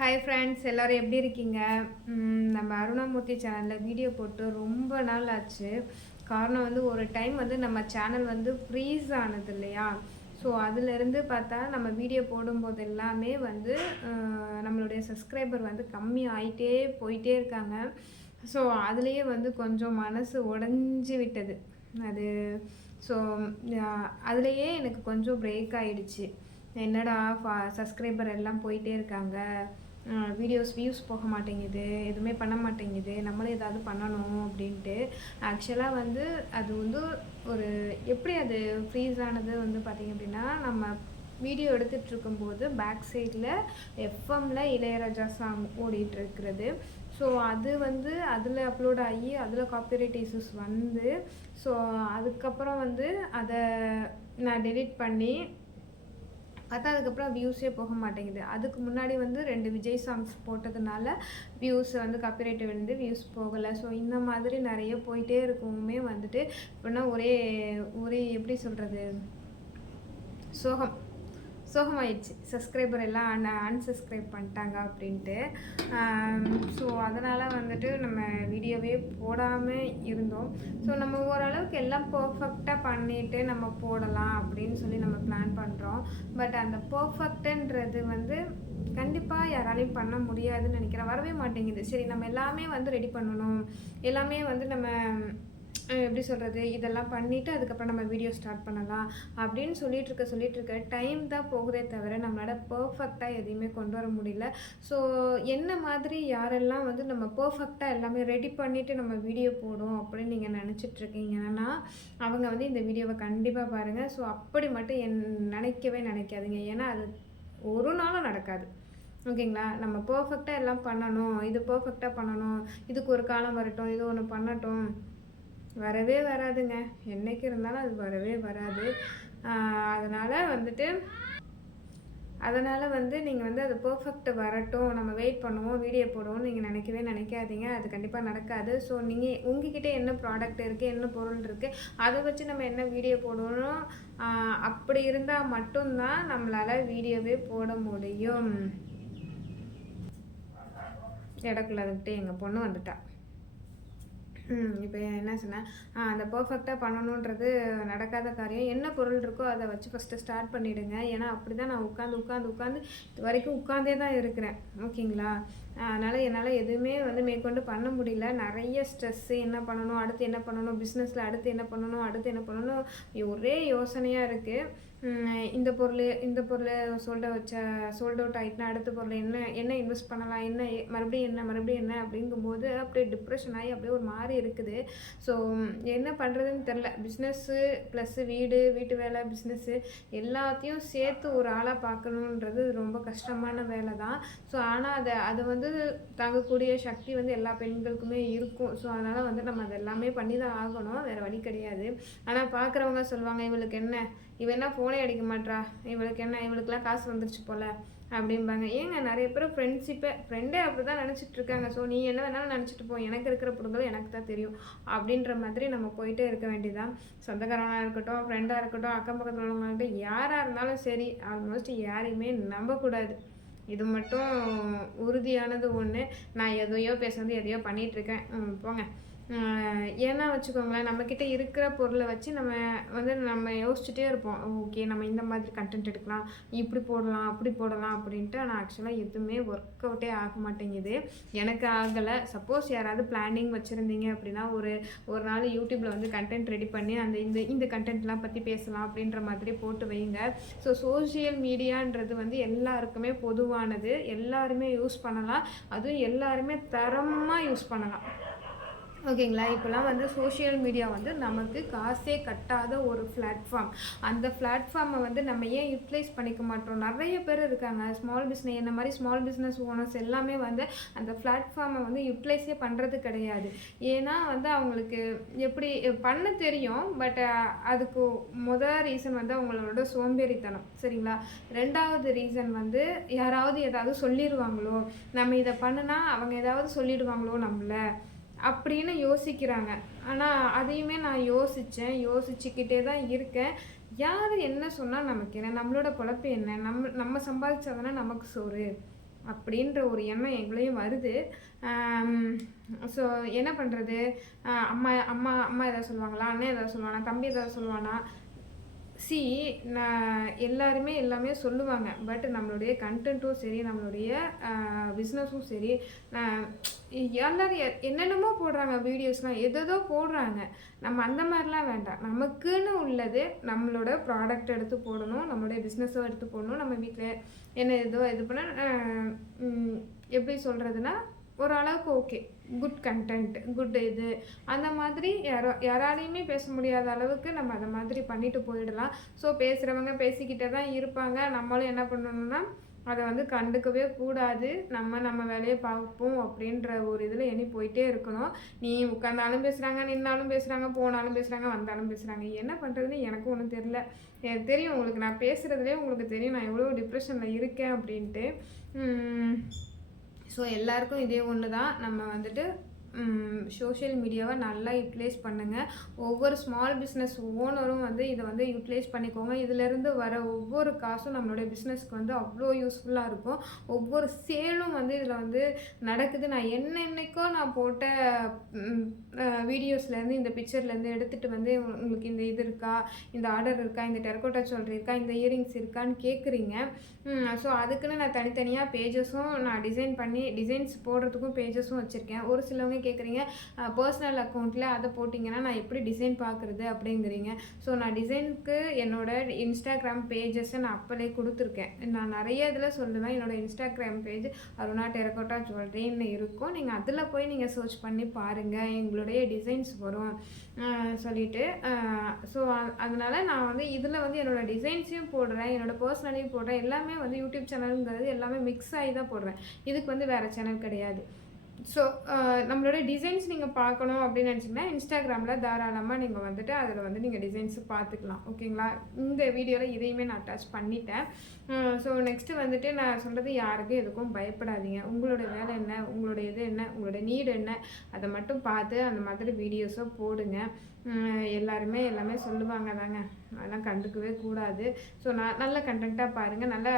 Hi friends, எல்லோரும் எப்படி இருக்கீங்க? நம்ம அருணாமூர்த்தி சேனலில் வீடியோ போட்டு ரொம்ப நாள் ஆச்சு. காரணம் வந்து ஒரு டைம் வந்து நம்ம சேனல் வந்து ஃப்ரீஸ் ஆனது இல்லையா? ஸோ அதிலேருந்து பார்த்தா நம்ம வீடியோ போடும்போது எல்லாமே வந்து நம்மளுடைய சப்ஸ்கிரைபர் வந்து கம்மி ஆகிட்டே போயிட்டே இருக்காங்க. ஸோ அதுலேயே வந்து கொஞ்சம் மனசு உடஞ்சி விட்டது அது. ஸோ அதுலேயே எனக்கு கொஞ்சம் பிரேக் ஆகிடுச்சு. என்னடா சப்ஸ்கிரைபர் எல்லாம் போயிட்டே இருக்காங்க, வீடியோஸ் வியூஸ் போக மாட்டேங்குது, எதுவுமே பண்ண மாட்டேங்குது, நம்மளும் ஏதாவது பண்ணணும் அப்படின்ட்டு. ஆக்சுவலாக வந்து அது வந்து ஒரு எப்படி அது ஃப்ரீஸ் ஆனது வந்து பார்த்திங்க அப்படின்னா, நம்ம வீடியோ எடுத்துகிட்டு இருக்கும்போது பேக் சைடில் எஃப்எம்மில் இளையராஜா சாங் ஓடிட்டுருக்கிறது. ஸோ அது வந்து அதில் அப்லோட் ஆகி அதில் காப்பிரைட் இஷ்யூஸ் வந்து, ஸோ அதுக்கப்புறம் வந்து அதை நான் டெலிட் பண்ணி பார்த்தா அதுக்கப்புறம் வியூஸே போக மாட்டேங்குது. அதுக்கு முன்னாடி வந்து 2 விஜய் சாங்ஸ் போட்டதுனால வியூஸ் வந்து காப்பிரைட் விழுந்து வியூஸ் போகலை. ஸோ இந்த மாதிரி நிறைய போயிட்டே இருக்கவுமே வந்துட்டு இப்போனா ஒரே ஒரே எப்படி சொல்கிறது, சோகம் சோகமாயிடுச்சு. சப்ஸ்கிரைபர் எல்லாம் அன்சப்ஸ்கிரைப் பண்ணிட்டாங்க அப்படின்ட்டு. ஸோ அதனால் வந்துட்டு நம்ம வீடியோவே போடாமல் இருந்தோம். ஸோ நம்ம ஓரளவுக்கு எல்லாம் பர்ஃபெக்டாக பண்ணிவிட்டு நம்ம போடலாம் அப்படின்னு சொல்லி நம்ம பிளான் பண்ணுறோம். பட் அந்த பர்ஃபெக்டுன்றது வந்து கண்டிப்பாக யாராலையும் பண்ண முடியாதுன்னு நினைக்கிறேன். வரவே மாட்டேங்குது. சரி, நம்ம எல்லாமே வந்து ரெடி பண்ணணும், எல்லாமே வந்து நம்ம எப்படி சொல்கிறது, இதெல்லாம் பண்ணிவிட்டு அதுக்கப்புறம் நம்ம வீடியோ ஸ்டார்ட் பண்ணலாம் அப்படின்னு சொல்லிகிட்டு இருக்க டைம் தான் போகுதே தவிர நம்மளால் பர்ஃபெக்டாக எதையுமே கொண்டு வர முடியல. ஸோ என்ன மாதிரி யாரெல்லாம் வந்து நம்ம பர்ஃபெக்டாக எல்லாமே ரெடி பண்ணிவிட்டு நம்ம வீடியோ போடும் அப்படின்னு நீங்கள் நினச்சிட்ருக்கீங்கன்னா, அவங்க வந்து இந்த வீடியோவை கண்டிப்பாக பாருங்கள். ஸோ அப்படி மட்டும் நினைக்கவே நினைக்காதீங்க. ஏன்னா அது ஒரு நாளும் நடக்காது. ஓகேங்களா? நம்ம பர்ஃபெக்டாக எல்லாம் பண்ணணும், இது பர்ஃபெக்டாக பண்ணணும், இதுக்கு ஒரு காலம் வரட்டும், இது ஒன்று பண்ணட்டும், வரவே வராதுங்க. என்றைக்கு இருந்தாலும் அது வரவே வராது. அதனால் வந்து நீங்கள் வந்து அது பர்ஃபெக்ட் வரட்டும், நம்ம வெயிட் பண்ணுவோம், வீடியோ போடுவோம்னு நீங்கள் நினைக்கவே நினைக்காதீங்க. அது கண்டிப்பாக நடக்காது. ஸோ நீங்கள் உங்ககிட்ட என்ன ப்ராடக்ட் இருக்குது, என்ன பொருள் இருக்குது, அதை வச்சு நம்ம என்ன வீடியோ போடணும், அப்படி இருந்தால் மட்டும்தான் நம்மளால் வீடியோவே போட முடியும். இடக்குள்ள அதுக்கிட்டே எங்கள் பொண்ணு வந்துட்டா. இப்போ என்ன சொன்னேன், அந்த பர்ஃபெக்டாக பண்ணணுன்றது நடக்காத காரியம். என்ன பொருள் இருக்கோ அதை வச்சு ஃபஸ்ட்டு ஸ்டார்ட் பண்ணிவிடுங்க. ஏன்னா அப்படி தான் நான் உட்காந்து இது வரைக்கும் உட்காந்தே தான் இருக்கிறேன். ஓகேங்களா? அதனால் என்னால் எதுவுமே வந்து மேற்கொண்டு பண்ண முடியல. நிறைய ஸ்ட்ரெஸ்ஸு, என்ன பண்ணணும், அடுத்து என்ன பண்ணணும், பிஸ்னஸில் அடுத்து என்ன பண்ணணும் ஒரே யோசனையாக இருக்குது. இந்த பொருள் சோல்ட் அவுட் ஆகிட்டுனா அடுத்த பொருள் என்ன இன்வெஸ்ட் பண்ணலாம், மறுபடியும் என்ன அப்படிங்கும்போது அப்படியே டிப்ரெஷன் ஆகி அப்படியே ஒரு மாதிரி இருக்குது. ஸோ என்ன பண்ணுறதுன்னு தெரில. பிஸ்னஸ்ஸு ப்ளஸ்ஸு வீட்டு வேலை, பிஸ்னஸ்ஸு எல்லாத்தையும் சேர்த்து ஒரு ஆளாக பார்க்கணுன்றது ரொம்ப கஷ்டமான வேலை தான். ஸோ ஆனால் அது வந்து தாங்கக்கூடிய சக்தி வந்து எல்லா பெண்களுக்குமே இருக்கும். ஸோ அதனால் வந்து நம்ம அது எல்லாமே பண்ணி தான் ஆகணும், வேறு வழி கிடையாது. ஆனால் பார்க்குறவங்க சொல்லுவாங்க, இவளுக்கு என்ன, இவ என்ன ஃபோனே அடிக்க மாட்றா, இவளுக்கு என்ன, இவளுக்குலாம் காசு வந்துருச்சு போல் அப்படிம்பாங்க. ஏங்க நிறைய பேர் ஃப்ரெண்டே அப்படி தான் நினச்சிட்ருக்காங்க. ஸோ நீ என்ன வேணாலும் நினச்சிட்டு போ, எனக்கு இருக்கிற புடுங்கல் எனக்கு தான் தெரியும் அப்படின்ற மாதிரி நம்ம போயிட்டே இருக்க வேண்டியதான். சொந்தக்காரனாக இருக்கட்டும், ஃப்ரெண்டாக இருக்கட்டும், அக்கம் பக்கத்தில் உள்ளவங்கள்ட்ட யாராக இருந்தாலும் சரி, ஆல்மோஸ்ட் யாரையுமே நம்பக்கூடாது. இது மட்டும் உறுதியானது ஒன்று. நான் எதையோ பேசுறது எதையோ பண்ணிகிட்ருக்கேன், போங்க. ஏன்னா வச்சுக்கோங்களேன், நம்மக்கிட்ட இருக்கிற பொருளை வச்சு நம்ம யோசிச்சுட்டே இருப்போம். ஓகே, நம்ம இந்த மாதிரி கண்டென்ட் எடுக்கலாம், இப்படி போடலாம் அப்படி போடலாம் அப்படின்ட்டு. ஆனால் ஆக்சுவலாக எதுவுமே ஒர்க் அவுட்டே ஆக மாட்டேங்குது. எனக்கு ஆகலை. சப்போஸ் யாராவது பிளானிங் வச்சுருந்தீங்க அப்படின்னா, ஒரு நாள் யூடியூப்பில் வந்து கண்டென்ட் ரெடி பண்ணி இந்த கண்டென்ட்லாம் பற்றி பேசலாம் அப்படின்ற மாதிரி போட்டு வைங்க. ஸோ சோஷியல் மீடியான்றது வந்து எல்லாருக்குமே பொதுவானது, எல்லாருமே யூஸ் பண்ணலாம், அதுவும் எல்லாருமே தரமாக யூஸ் பண்ணலாம். ஓகேங்களா? இப்போலாம் வந்து சோஷியல் மீடியா வந்து நமக்கு காசே கட்டாத ஒரு பிளாட்ஃபார்ம். அந்த பிளாட்ஃபார்மை வந்து நம்ம ஏன் யூட்டிலைஸ் பண்ணிக்க மாட்டோம்? நிறைய பேர் இருக்காங்க, என்ன மாதிரி ஸ்மால் பிஸ்னஸ் ஓனர்ஸ் எல்லாமே வந்து அந்த பிளாட்ஃபார்மை வந்து யூட்டிலைஸே பண்ணுறது கிடையாது. ஏன்னா வந்து அவங்களுக்கு எப்படி பண்ண தெரியும், பட் அதுக்கு ரீசன் வந்து அவங்களோட சோம்பேறித்தனம். சரிங்களா? 2வது ரீசன் வந்து யாராவது ஏதாவது சொல்லிடுவாங்களோ, நம்ம இதை பண்ணுனா அவங்க ஏதாவது சொல்லிடுவாங்களோ நம்மளை அப்படின்னு யோசிக்கிறாங்க. ஆனால் அதையுமே நான் யோசிச்சுக்கிட்டே தான் இருக்கேன். யார் என்ன சொன்னால் நமக்கு என்ன, நம்மளோட பொழப்பு என்ன, நம்ம சம்பாதிச்சா தானே நமக்கு சோறு. அப்படின்ற ஒரு எண்ணம் எங்களையும் வருது. ஸோ என்ன பண்ணுறது? அம்மா அம்மா அம்மா எதாவது சொல்லுவாங்களா? அண்ணன் எதாவது சொல்லுவானா? தம்பி எதாவது சொல்லுவானா? சி நான் எல்லாருமே எல்லாமே சொல்லுவாங்க. பட் நம்மளுடைய கன்டென்ட்டும் சரி, நம்மளுடைய பிஸ்னஸும் சரி, நான் எல்லாரும் என்னென்னமோ போடுறாங்க வீடியோஸ்லாம். ஏதேதோ போடுறாங்க. நம்ம அந்த மாதிரிலாம் வேண்டாம். நமக்குன்னு உள்ளது நம்மளோட ப்ராடக்ட் எடுத்து போடணும். நம்மளுடைய பிஸ்னஸும் எடுத்து போடணும். நம்ம வீட்டில் என்ன ஏதோ இது பண்ண எப்படி சொல்கிறதுனா, ஓரளவுக்கு ஓகே. குட் கன்டென்ட், குட் இது அந்த மாதிரி யாராலையுமே பேச முடியாத அளவுக்கு நம்ம அதை மாதிரி பண்ணிட்டு போயிடலாம். ஸோ பேசுகிறவங்க பேசிக்கிட்டே தான் இருப்பாங்க. நம்மளும் என்ன பண்ணணும்னா அதை வந்து கண்டுக்கவே கூடாது. நம்ம வேலையை பார்ப்போம் அப்படின்ற ஒரு இதில் எண்ணி போயிட்டே இருக்கணும். நீ உட்காந்தாலும் பேசுகிறாங்க, நின்னாலும் பேசுகிறாங்க, போனாலும் பேசுகிறாங்க, வந்தாலும் பேசுகிறாங்க. என்ன பண்ணுறதுன்னு எனக்கும் ஒன்றும் தெரில. எனக்கு தெரியும், உங்களுக்கு நான் பேசுகிறதுலே உங்களுக்கு தெரியும் நான் எவ்வளோ டிப்ரெஷனில் இருக்கேன் அப்படின்ட்டு. ஸோ எல்லாருக்கும் இதே ஒன்று தான். நம்ம வந்துட்டு சோஷியல் மீடியாவை நல்லா யூட்டிலைஸ் பண்ணுங்கள். ஒவ்வொரு ஸ்மால் பிஸ்னஸ் ஓனரும் வந்து இதை வந்து யூட்டிலைஸ் பண்ணிக்கோங்க. இதிலேருந்து வர ஒவ்வொரு காசும் நம்மளுடைய பிஸ்னஸ்க்கு வந்து அவ்வளோ யூஸ்ஃபுல்லாக இருக்கும். ஒவ்வொரு சேலும் வந்து இதில் வந்து நடக்குது. நான் என்னென்னைக்கோ நான் போட்ட வீடியோஸ்லேருந்து, இந்த பிக்சர்லேருந்து எடுத்துகிட்டு வந்து உங்களுக்கு இந்த இது இருக்கா, இந்த ஆர்டர் இருக்கா, இந்த டெரக்கோட்டா ஜுவல்லரி இருக்கா, இந்த இயரிங்ஸ் இருக்கான்னு கேட்குறீங்க. ஸோ அதுக்குன்னு நான் தனித்தனியாக பேஜஸும் நான் டிசைன்ஸ் போடுறதுக்கும் பேஜஸும் வச்சுருக்கேன். ஒரு சிலவங்க கேட்குறீங்க, பர்சனல் அக்கௌண்ட்டில் அதை போட்டிங்கன்னா நான் எப்படி டிசைன் பார்க்குறது அப்படிங்கிறீங்க. ஸோ நான் டிசைனுக்கு என்னோடய இன்ஸ்டாகிராம் பேஜஸை நான் அப்போலே கொடுத்துருக்கேன். நான் நிறைய இதில் சொல்லுவேன். என்னோடய இன்ஸ்டாகிராம் பேஜ் அருணா டெரக்கோட்டா ஜுவல்லரின்னு இருக்கும். நீங்கள் அதில் போய் நீங்கள் சர்ச் பண்ணி பாருங்கள், எங்களுடைய டிசைன்ஸ் வரும் சொல்லிட்டு. ஸோ அதனால் நான் வந்து இதில் வந்து என்னோடய டிசைன்ஸையும் போடுறேன், என்னோடய பர்சனலையும் போடுறேன். எல்லாமே வந்து யூடியூப் சேனலுங்கிறது எல்லாமே மிக்ஸ் ஆகி தான் போடுறேன். இதுக்கு வந்து வேறு சேனல் கிடையாது. ஸோ நம்மளோட டிசைன்ஸ் நீங்கள் பார்க்கணும் அப்படின்னு நினச்சிங்கன்னா இன்ஸ்டாகிராமில் தாராளமாக நீங்கள் வந்துட்டு அதில் வந்து நீங்கள் டிசைன்ஸு பார்த்துக்கலாம். ஓகேங்களா? இந்த வீடியோவில் இதையுமே நான் அட்டாச் பண்ணிட்டேன். ஸோ நெக்ஸ்ட்டு வந்துட்டு நான் சொல்கிறது, யாருக்கும் எதுக்கும் பயப்படாதீங்க. உங்களோட வேலை என்ன, உங்களோட இது என்ன, உங்களோட நீடு என்ன, அதை மட்டும் பார்த்து அந்த மாதிரி வீடியோஸை போடுங்க. எல்லாருமே எல்லாமே சொல்லுவாங்க தாங்க, அதெல்லாம் கண்டுக்கவே கூடாது. ஸோ நல்ல கண்டென்ட்டாக பாருங்கள். நல்ல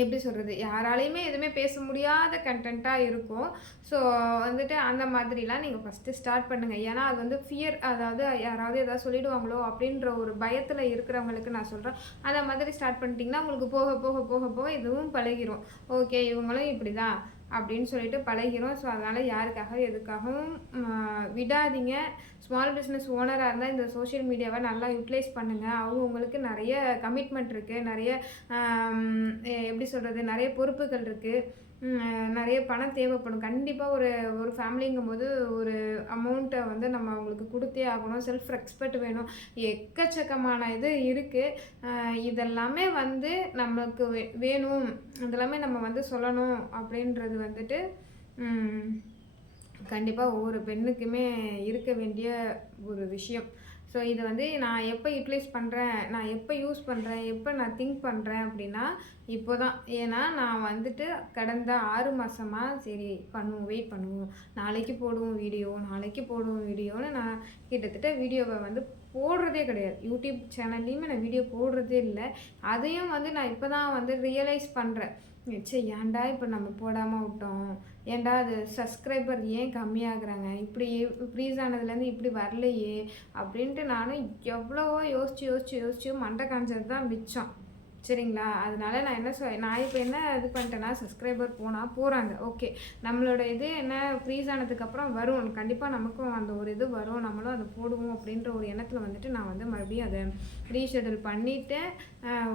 எப்படி சொல்கிறது, யாராலையுமே எதுவுமே பேச முடியாத கண்டென்ட்டாக இருக்கும். ஸோ வந்துட்டு அந்த மாதிரிலாம் நீங்கள் ஃபஸ்ட்டு ஸ்டார்ட் பண்ணுங்கள். ஏன்னா அது வந்து ஃபியர், அதாவது யாராவது எதாவது சொல்லிடுவாங்களோ அப்படின்ற ஒரு பயத்தில் இருக்கிறவங்களுக்கு நான் சொல்கிறேன். அந்த மாதிரி ஸ்டார்ட் பண்ணிட்டிங்கன்னா உங்களுக்கு போக போக போக போக இதுவும் பழகிரும். ஓகே, இவங்களும் இப்படி தான் அப்படின்னு சொல்லிட்டு பழகிரும். ஸோ அதனால் யாருக்காக எதுக்காகவும் விடாதீங்க. ஸ்மால் பிஸ்னஸ் ஓனராக இருந்தால் இந்த சோஷியல் மீடியாவை நல்லா யூட்டிலைஸ் பண்ணுங்கள். அவங்களுக்கு நிறைய கமிட்மெண்ட் இருக்குது, நிறைய எப்படி சொல்கிறது, நிறைய பொறுப்புகள் இருக்குது, நிறைய பணம் தேவைப்படும். கண்டிப்பாக ஒரு ஃபேமிலிங்கும்போது ஒரு அமௌண்ட்டை வந்து நம்ம அவங்களுக்கு கொடுத்தே ஆகணும். செல்ஃப் ரெஸ்பெக்ட் வேணும். எக்கச்சக்கமான இது இருக்குது. இதெல்லாமே வந்து நம்மளுக்கு வேணும், இதெல்லாமே நம்ம வந்து சொல்லணும் அப்படின்றது வந்துட்டு கண்டிப்பாக ஒவ்வொரு பெண்ணுக்குமே இருக்க வேண்டிய ஒரு விஷயம். ஸோ இதை வந்து நான் எப்போ யூட்டிலைஸ் பண்ணுறேன், நான் எப்போ யூஸ் பண்ணுறேன், எப்போ நான் திங்க் பண்ணுறேன் அப்படின்னா இப்போ தான். ஏன்னா நான் வந்துட்டு கடந்த 6 மாதமாக சரி வெயிட் பண்ணுவோம், நாளைக்கு போடுவோம் வீடியோன்னு நான் கிட்டத்தட்ட வீடியோவை வந்து போடுறதே கிடையாது. யூடியூப் சேனல்லையுமே நான் வீடியோ போடுறதே இல்லை. அதையும் வந்து நான் இப்போ தான் வந்து ரியலைஸ் பண்ணுறேன். சரி, ஏன்டா இப்போ நம்ம போடாமல் விட்டோம், ஏன்டா அது சப்ஸ்கிரைபர் ஏன் கம்மியாகிறாங்க, இப்படி ஃப்ரீஸ் ஆனதுலேருந்து இப்படி வரலையே அப்படின்ட்டு நானும் எவ்வளவோ யோசிச்சு மண்டை காஞ்சது தான் மிச்சம். சரிங்களா? அதனால நான் இப்போ என்ன இது பண்ணிட்டேன்னா, சப்ஸ்கிரைபர் போகிறாங்க, ஓகே. நம்மளோட இது என்ன, ஃப்ரீஸ் ஆனதுக்கப்புறம் வரும், கண்டிப்பாக நமக்கும் அந்த ஒரு இது வரும், நம்மளும் அதை போடுவோம் அப்படின்ற ஒரு எண்ணத்தில் வந்துட்டு நான் வந்து மறுபடியும் அதை ரீஷெடியூல் பண்ணிவிட்டு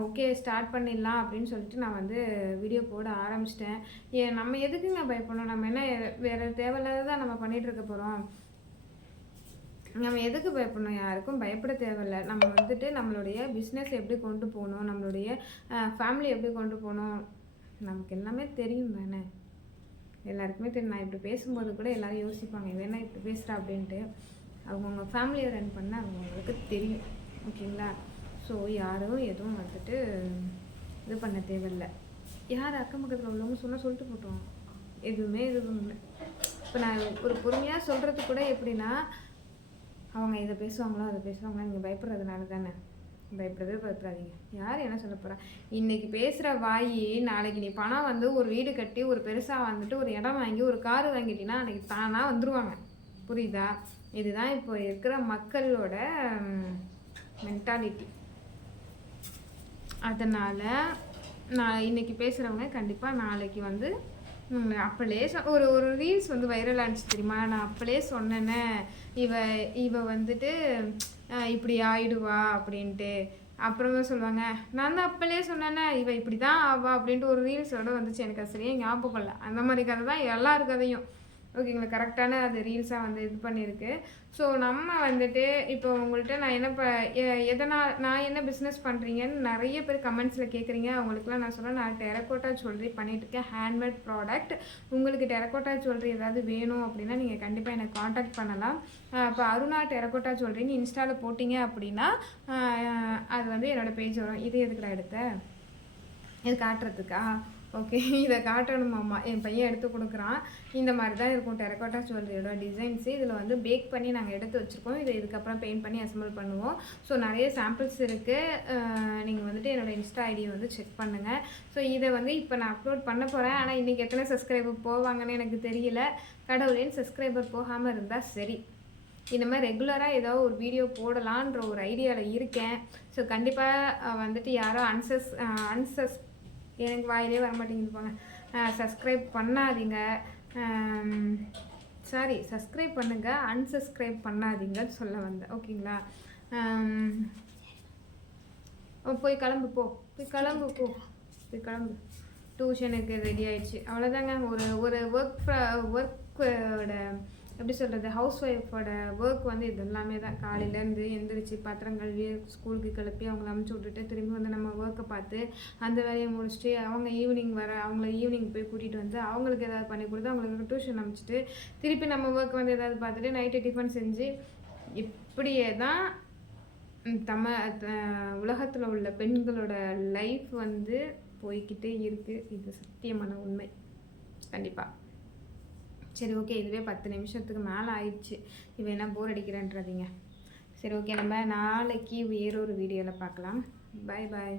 ஓகே ஸ்டார்ட் பண்ணிடலாம் அப்படின்னு சொல்லிட்டு நான் வந்து வீடியோ போட ஆரம்பிச்சிட்டேன். நம்ம எதுக்குங்க பயப்படணும்? நம்ம என்ன வேறு தேவையில்லாததான் நம்ம பண்ணிகிட்ருக்க போகிறோம். நம்ம எதுக்கு பயப்படணும்? யாருக்கும் பயப்பட தேவையில்லை. நம்ம வந்துட்டு நம்மளுடைய பிஸ்னஸ் எப்படி கொண்டு போகணும், நம்மளுடைய ஃபேமிலி எப்படி கொண்டு போகணும், நமக்கு எல்லாமே தெரியும் தானே. எல்லாருக்குமே தெரியும். நான் இப்படி பேசும்போது கூட எல்லோரும் யோசிப்பாங்க, இவன் என்ன இப்படி பேசுகிறா அப்படின்ட்டு. அவங்கவுங்க ஃபேமிலியை ரன் பண்ண அவங்களுக்கு தெரியும். ஓகேங்களா? ஸோ யாரும் எதுவும் வந்துட்டு இது பண்ண தேவையில்லை. யார் அக்கம் பக்கத்தில் உள்ளவங்க சொல்லிட்டு போட்டோம், எதுவுமே இது பண்ணல. இப்போ நான் ஒரு பொறுமையாக சொல்கிறது கூட எப்படின்னா, அவங்க இதை பேசுவாங்களோ அதை பேசுவாங்களோ நீங்கள் பயப்படுறதுனால தானே. பயப்படவே பயப்படாதீங்க. யார் என்ன சொல்ல போகிறா? இன்றைக்கி பேசுகிற வாய் நாளைக்கு நீ பணம் வந்து ஒரு வீடு கட்டி ஒரு பெருசாக வந்துட்டு ஒரு இடம் வாங்கி ஒரு காரு வாங்கிட்டீங்கன்னா அன்றைக்கி தானாக வந்துடுவாங்க. புரியுதா? இதுதான் இப்போ இருக்கிற மக்களோட மென்டாலிட்டி. அதனால் நான் இன்றைக்கி பேசுகிறவங்க கண்டிப்பாக நாளைக்கு வந்து அப்பளே ஒரு ஒரு ரீல்ஸ் வந்து வைரல் ஆனிச்சு தெரியுமா? நான் அப்பளே சொன்னேன்னே இவ வந்துட்டு இப்படி ஆயிடுவா அப்படின்ட்டு. அப்புறமா சொல்லுவாங்க, நான் தான் அப்பளே சொன்னேன்னே இவ இப்படி தான் ஆவா அப்படின்ட்டு ஒரு ரீல்ஸோட வந்துச்சு. எனக்கு அது சரியாக ஞாபகம் இல்லை. அந்த மாதிரி கதை தான் எல்லார் கதையும். ஓகேங்களா? கரெக்டான அது ரீல்ஸாக வந்து இது பண்ணியிருக்கு. ஸோ நம்ம வந்துட்டு இப்போ உங்கள்கிட்ட நான் என்ன எதனால் நான் என்ன பிஸ்னஸ் பண்ணுறீங்கன்னு நிறைய பேர் கமெண்ட்ஸில் கேட்குறீங்க. அவங்களுக்குலாம் நான் சொன்னேன், நான் டெரக்கோட்டா ஜுவல்லரி பண்ணிகிட்ருக்கேன், ஹேண்ட்மேட் ப்ராடக்ட். உங்களுக்கு டெரக்கோட்டா ஜுவல்லரி ஏதாவது வேணும் அப்படின்னா நீங்கள் கண்டிப்பாக என்னை காண்டாக்ட் பண்ணலாம். இப்போ அருணா டெரக்கோட்டா ஜுவல்லரின்னு இன்ஸ்டாவில் போட்டிங்க அப்படின்னா அது வந்து என்னோடய பேஜ் வரும். இது எதுக்குடா எடுத்தேன்? இது காட்டுறதுக்கா? ஓகே, இதை காட்டணுமாம்மா. என் பையன் எடுத்து கொடுக்குறான். இந்த மாதிரி தான் இருக்கும் டெரக்கோட்டா ஜுவல்லரியோட டிசைன்ஸு. இதில் வந்து பேக் பண்ணி நாங்கள் எடுத்து வச்சுருக்கோம். இதை இதுக்கப்புறம் பெயிண்ட் பண்ணி அசம்பிள் பண்ணுவோம். ஸோ நிறைய சாம்பிள்ஸ் இருக்குது. நீங்கள் வந்துட்டு என்னோடய இன்ஸ்டா ஐடியை வந்து செக் பண்ணுங்கள். ஸோ இதை வந்து இப்போ நான் அப்லோட் பண்ண போகிறேன். ஆனால் இன்றைக்கி எத்தனை சப்ஸ்கிரைபர் போவாங்கன்னு எனக்கு தெரியல. கடவுளேன்னு சப்ஸ்கிரைபர் போகாமல் இருந்தால் சரி. இந்த மாதிரி ரெகுலராக ஏதோ ஒரு வீடியோ போடலான்ற ஒரு ஐடியாவில் இருக்கேன். ஸோ கண்டிப்பாக வந்துட்டு யாரோ எனக்கு வாயிலே வர மாட்டேங்குது போங்க. சப்ஸ்கிரைப் பண்ணாதீங்க. சாரி, சப்ஸ்கிரைப் பண்ணுங்கள், அன்சப்ஸ்கிரைப் பண்ணாதீங்கன்னு சொல்ல வந்தேன். ஓகேங்களா? போய் கிளம்பு, போய் கிளம்பு. டியூஷனுக்கு ரெடி ஆயிடுச்சு. அவ்வளோதாங்க. ஒரு ஒர்க்கோட எப்படி சொல்கிறது, ஹவுஸ் ஒய்ஃபோட ஒர்க் வந்து இது எல்லாமே தான். காலையிலேருந்து எந்திரிச்சு பாத்திரம் கழுவி ஸ்கூலுக்கு கிளப்பி அவங்கள அமுச்சு விட்டுட்டு திரும்பி வந்து நம்ம ஒர்க்கை பார்த்து அந்த வேலையை முடிச்சுட்டு அவங்கள ஈவினிங் போய் கூட்டிகிட்டு வந்து அவங்களுக்கு ஏதாவது பண்ணி கொடுத்து அவங்களுக்கு டியூஷன் அனுப்பிச்சிட்டு திருப்பி நம்ம ஒர்க் வந்து ஏதாவது பார்த்துட்டு நைட்டு டிஃபன் செஞ்சு இப்படியே தான் உலகத்தில் உள்ள பெண்களோட லைஃப் வந்து போய்கிட்டே இருக்குது. இது சத்தியமான உண்மை. கண்டிப்பாக. சரி, ஓகே. இதுவே 10 நிமிஷத்துக்கு மேலே ஆயிடுச்சு. இப்போ என்ன போர் அடிக்கிறேன்றதிங்க. சரி, ஓகே. நம்ம நாளைக்கு வேறொரு வீடியோவில் பார்க்கலாம். பாய்.